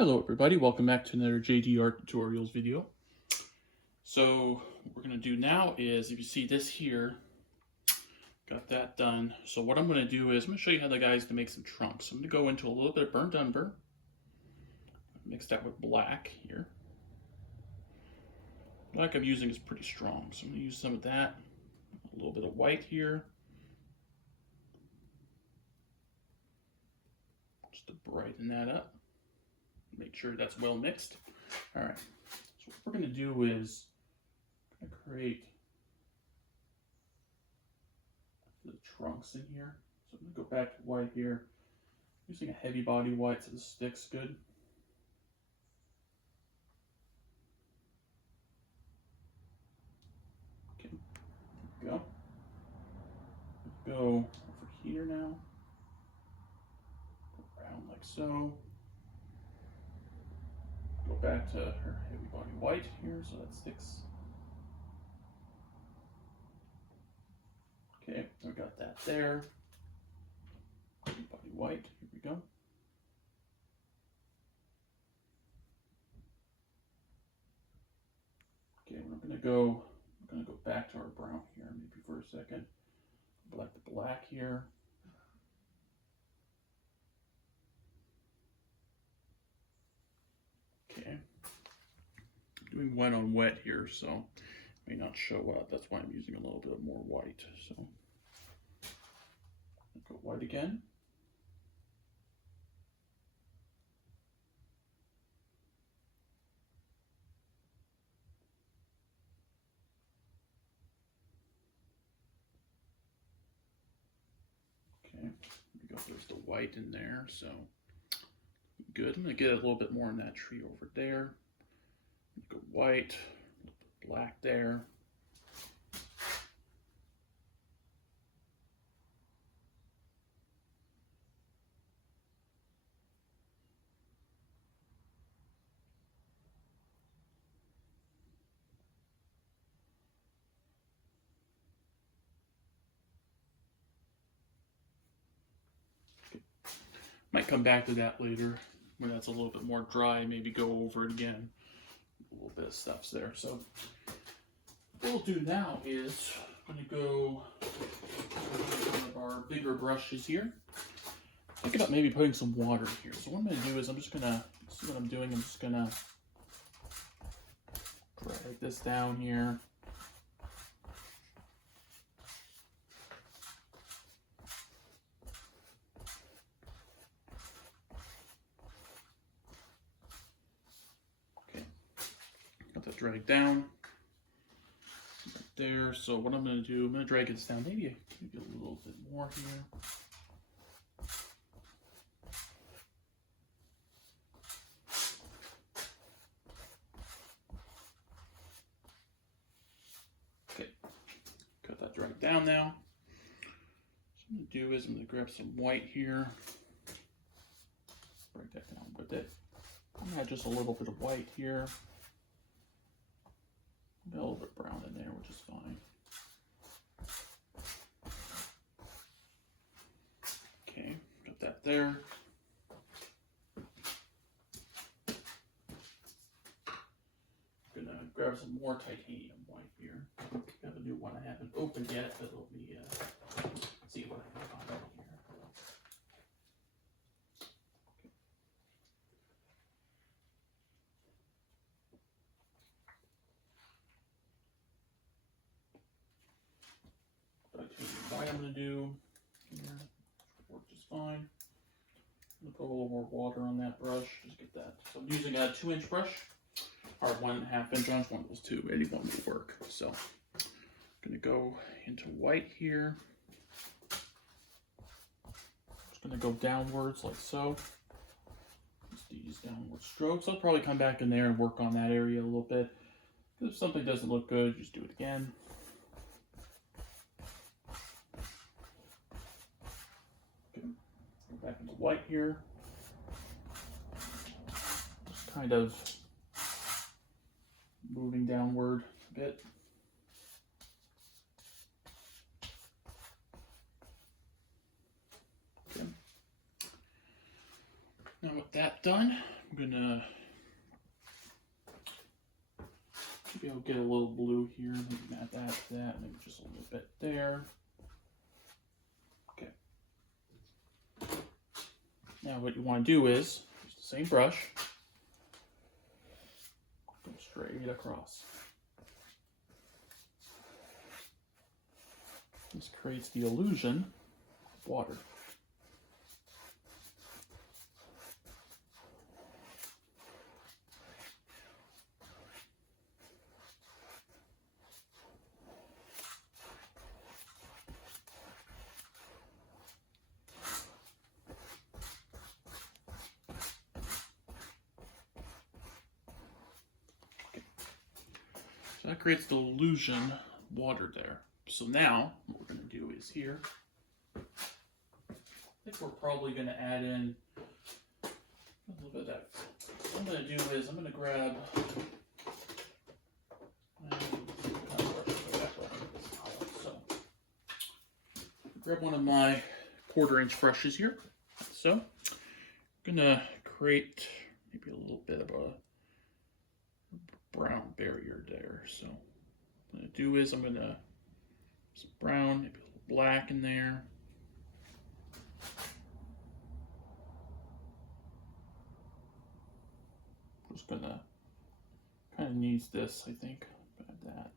Hello everybody, welcome back to another JD Art Tutorials video. So what we're going to do now is, if you see this here, got that done. So what I'm going to do is, I'm going to show you how the guys to make some trunks. So I'm going to go into a little bit of burnt umber, mix that with black here. Black I'm using is pretty strong, so I'm going to use some of that, a little bit of white here, just to brighten that up. Make sure that's well mixed. All right, so what we're going to do is create the trunks in here. So I'm going to go back to white here, using a heavy body white so this sticks good. Okay, there we go. Let's go over here now, go around like so. Go back to her heavy body white here so that sticks. Okay, I got that there. Heavy body white, here we go. Okay, we're gonna go back to our brown here maybe for a second. Black the black here. Okay, doing wet on wet here, so may not show up. That's why I'm using a little bit more white. So go white again. Okay, there we go. There's the white in there, so good. I'm gonna get a little bit more in that tree over there. Go white, black there. Okay. Might come back to that later when that's a little bit more dry, maybe go over it again. A little bit of stuff's there. So what we'll do now is I'm going to go with one of our bigger brushes here. Think about maybe putting some water here. So what I'm going to do is I'm just going to, see what I'm doing, I'm just going to drag this down here. Okay, got that dragged down right there. So what I'm going to do, I'm going to drag this down maybe a little bit more here. Got that dragged down now. So what I'm going to do is I'm going to grab some white here. Break that down with it. I'm going to add just a little bit of white here. Got a little bit brown in there, which is fine. Okay, got that there. I'm gonna grab some more titanium white here. I have a new one I haven't opened yet, but let me see what I can find out here. What I'm going to do here, work just fine. I'm going to put a little more water on that brush, just get that. So I'm using a 2-inch brush, or 1.5 inch brush, one of those two, any one will work. So I'm going to go into white here. Just going to go downwards like so. Just these downward strokes. I'll probably come back in there and work on that area a little bit. If something doesn't look good, just do it again. Back into white here. Just kind of moving downward a bit. Okay. Now with that done, I'm gonna maybe I'll get a little blue here, maybe add that to that, maybe just a little bit there. Okay. Now what you want to do is use the same brush, go straight across. This creates the illusion of water. So that creates the illusion of water there. So now, what we're going to do is here, I think we're probably going to add in a little bit of that. What I'm going to do is I'm going to grab, grab one of my 1/4-inch brushes here. So I'm going to create maybe a little bit of a brown barrier there. So what I'm going to do is I'm going to some brown, maybe a little black in there. Just gonna kind of needs this, I think. Add that.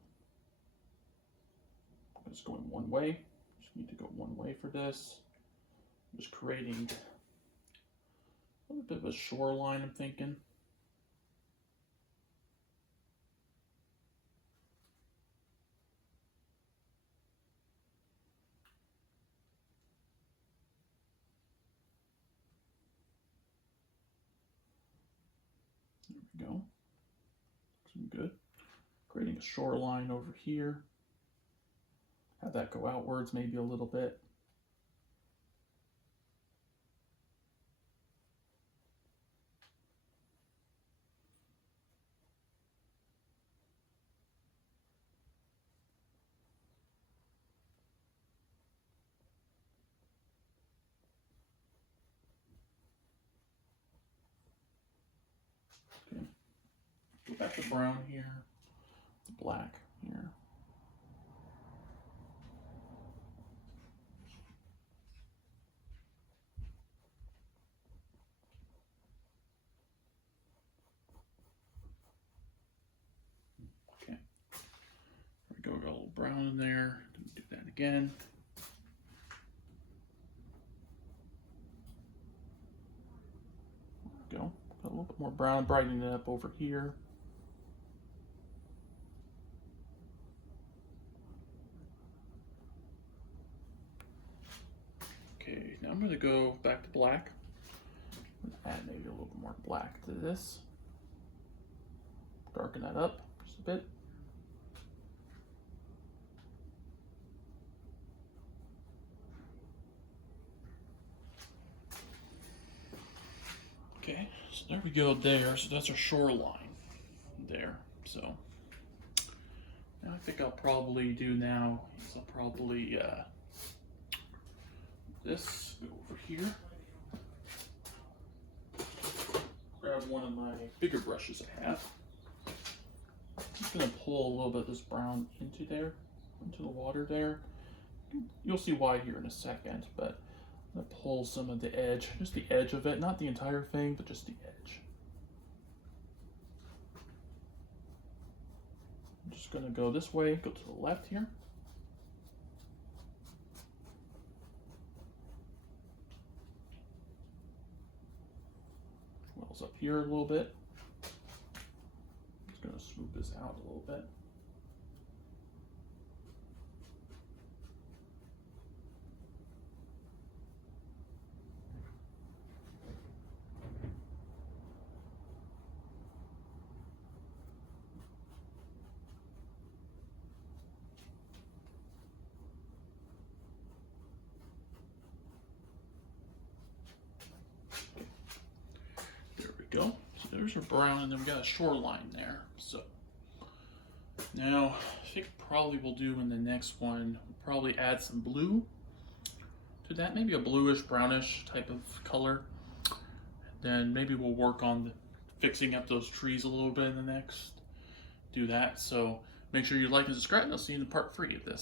I'm just going one way. Just need to go one way for this. I'm just creating a little bit of a shoreline, I'm thinking. There we go. Looks good. Creating a shoreline over here. Have that go outwards maybe a little bit. Okay. Go back to brown here, the black here. Okay. There we go, got a little brown in there. Do that again. There we go. Got a little bit more brown, brightening it up over here. Okay, now I'm going to go back to black. Add maybe a little bit more black to this. Darken that up just a bit. Okay, so there we go there. So that's our shoreline there. So now I think I'll probably do now is I'll probably this go over here. Grab one of my bigger brushes I have. I'm just gonna pull a little bit of this brown into there, into the water there. You'll see why here in a second, but I'm gonna pull some of the edge, just the edge of it, not the entire thing, but just the edge. I'm just gonna go this way, go to the left here. Swells up here a little bit. I'm just gonna smooth this out a little bit. Go. So there's our brown, and then we got a shoreline there. So now I think probably we'll do in the next one, we'll probably add some blue to that, maybe a bluish brownish type of color. And then maybe we'll work on fixing up those trees a little bit in the next. Do that. So make sure you like and subscribe, and I'll see you in part 3 of this.